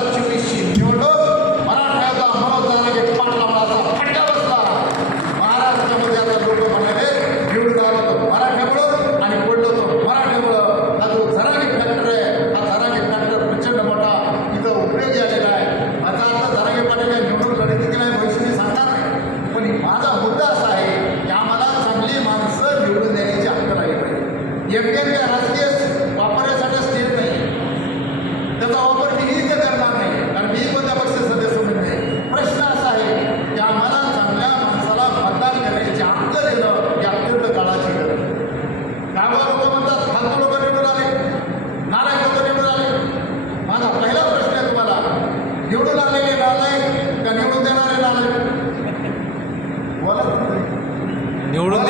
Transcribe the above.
2024ची निवडणूक मराठ्याचा मनोज जरांगे पाटलाचा फटका बसला. महाराष्ट्रामध्ये आता लोक म्हणाले निवडून आलो तो मराठ्यामुळं आणि पडलो तो मराठ्यामुळं. हा जो जरांगे फॅक्टर आहे, हा जरांगे फॅक्टर प्रचंड मोठा इथं उपयोगी आलेला आहे. आता जरांगे पाटील निवडून लढत की नाही भविष्य मी सांगणार नाही, पण माझा मुद्दा असा आहे की आम्हाला चांगली माणसं निवडून देण्याची हक्क राहिली पाहिजे. एकट्या राजकीय वापरण्यासाठी स्टेट नाही, त्याचा वापर मी इथं करणार नाही, कारण मी पण त्या पक्ष सदस्य नाही. प्रश्न असा आहे की आम्हाला चांगल्या माणसाला मतदान करण्याची हक्क देणं ही अत्यंत काळाची गरज आहे. गावाला लोक म्हणतात फालतू लोक निवडून आले, नालायक लोक निवडून आले. माझा पहिला प्रश्न आहे तुम्हाला, निवडून आलेले नालायक का निवडून देणारे नालायक? बोला. निवडून